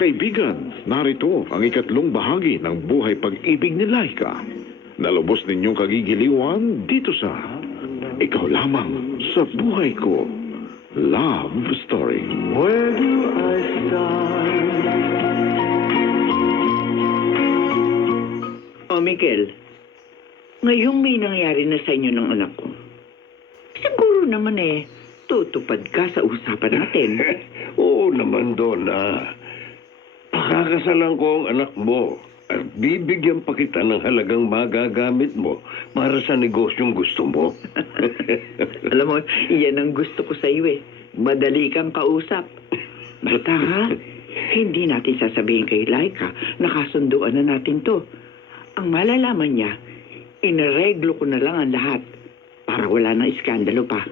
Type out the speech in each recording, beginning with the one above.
kaibigan, narito ang ikatlong bahagi ng buhay pag-ibig ni Laika. Nalubos ninyong kagigiliwan dito sa Ikaw Lamang sa Buhay Ko. Love Story. Where do I start? O, Miguel, ngayong may nangyari na sa inyo ng anak ko. Siguro naman eh, tutupad ka sa usapan natin. Oo naman, Donna. Pakakasalan ko ang anak mo at bibigyan pa kita ng halagang magagamit mo para sa negosyong gusto mo. Alam mo, iyan ang gusto ko sa iyo eh. Madali kang kausap. Basta ha, hindi natin sasabihin kay Laika na kasunduan na natin to. Ang malalaman niya, inareglo ko na lang ang lahat para wala nang iskandalo pa.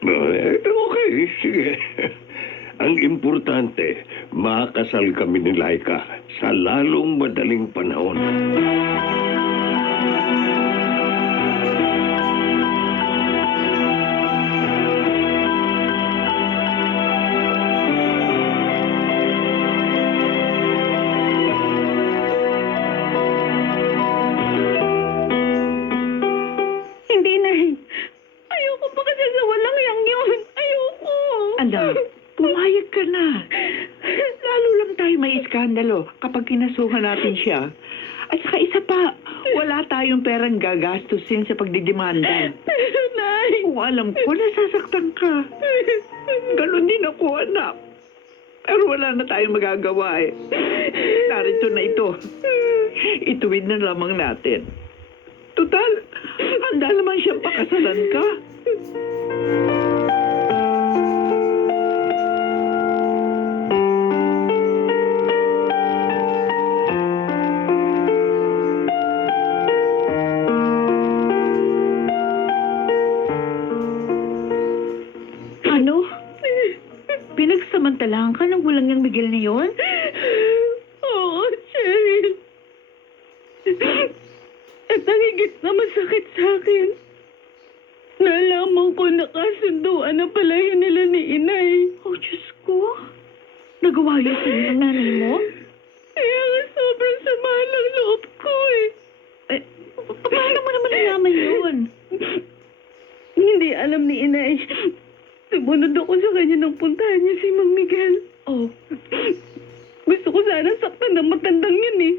Eh, okay, sige. Ang importante, makasal kami ni Laika sa lalong madaling panahon. Hindi na. Ayoko pa kasi sa walang yang yun. Ayoko. Anak, pumayag ka na. Lalo lang tayo may iskandalo kapag kinasuhan natin siya. At saka isa pa, wala tayong perang gagastusin sa pagdidemanda. Pero, Nay. Kung alam ko, nasasaktan ka. Ganon din ako, anak. Pero wala na tayong magagawa eh. Narito na ito. Ituwid na lamang natin. Total, handa naman siyang pakasalan ka. Pinagsamantalahan ka ng walang yang Miguel na yun? Oo, Cheryl. At ang higit na masakit sa akin, nalaman ko na kasunduan na pala yun nila ni Inay. Oh, Diyos ko. Nagawa yun sa'yo ng nanay mo? Kaya nga sobrang sama ng loob ko eh. Eh, pa- paano mo naman nalaman yun? Hindi alam ni Inay. Sumunod ako sa kanya nang puntahan niya si Mang Miguel. Oh. Gusto ko sana saktan ng matandang yun eh.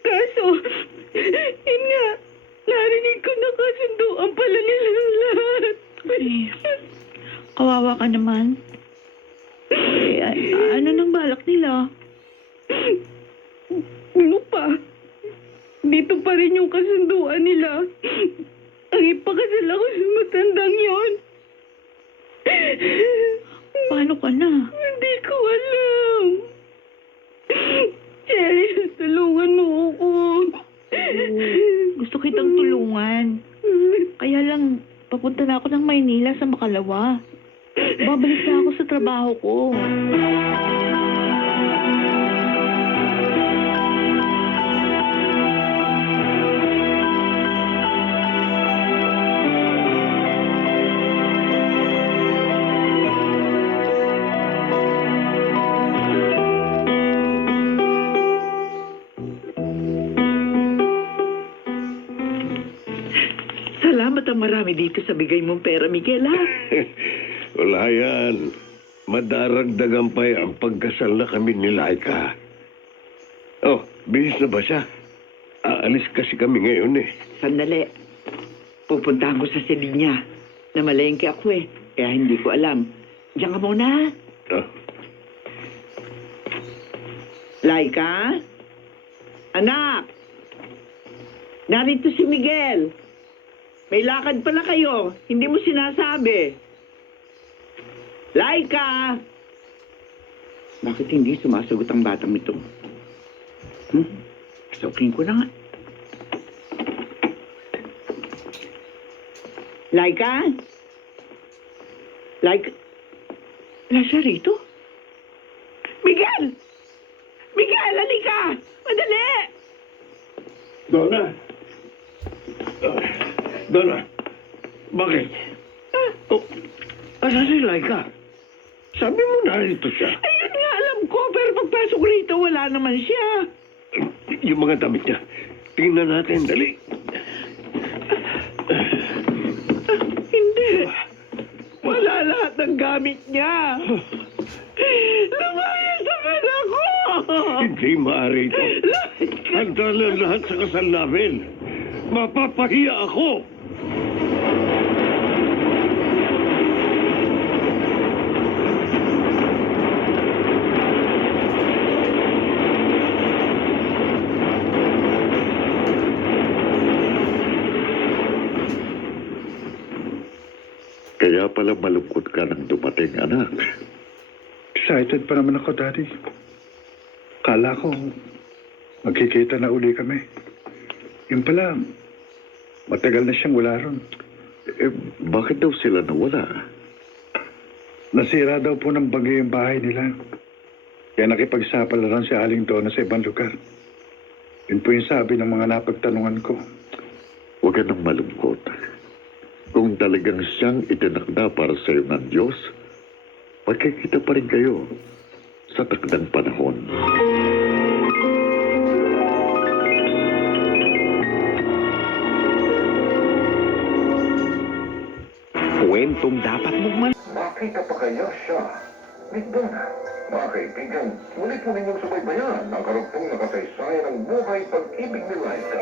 Kaso, yun nga, narinig ko na kasunduan pala nilang lahat. Eh, kawawa ka naman. Eh, a- ano nang balak nila? Ano pa? Dito pa rin yung kasunduan nila. Ang ipakasal ako sa matandang yon. Paano ka na? Hindi ko alam. Cherry, tulungan mo ako. Gusto kitang tulungan. Kaya lang, papunta na ako ng Maynila sa Makalawa. Babalik na ako sa trabaho ko. Marami dito sa bigay mong pera, Miguel, ha? Wala yan. Madaragdagan pa ang pagkasal na kami ni Laika. Oh, bihis na ba siya? Aalis kasi kami ngayon eh. Sandali. Pupuntahan ko sa Selinya. Namalengke ako eh. Kaya hindi ko alam. Diyan ka muna. Ah, Laika? Anak! Narito si Miguel. May lakad pala kayo. Hindi mo sinasabi. Laika! Bakit hindi sumasagot ang batang ito? Hmm? Pasukin ko na nga. Laika? Laika? Wala siya rito? Miguel! Miguel, halika! Madali! Donna! Ah, Donna! Bakit? Oh, asa si Laika? Sabi mo narito siya. Ayun nga alam ko, pero pagpasok rito, wala naman siya. Yung mga damit niya. Tingnan natin, dali. Hindi. Wala lahat ng gamit niya. Lumayas naman ako! Hindi maaari ito. Handa na lahat sa kasal namin. Mapapahiya ako. Kaya pala malungkot ka nang dumating, anak. Excited pa naman ako, Daddy. Kala ko, magkikita na uli kami. Yung pala, matagal na siyang wala ron. Eh, bakit daw sila nawala? Nasira daw po ng bagay yung bahay nila. Kaya nakipagsapalaran si Aling Donna sa ibang lugar. Yun po yung sabi ng mga napagtanungan ko. Huwag ka nang malungkot. Kung talagang siyang itinakda para sa iyo ng Diyos, magkikita pa rin kayo sa takdang panahon. Kwentong dapat mong man... Makita pa kaya siya Donna. Mga kaibigan, muli po ninyong subaybayan ang karugtong na kasaysayan ng buhay pag-ibig ni Liza.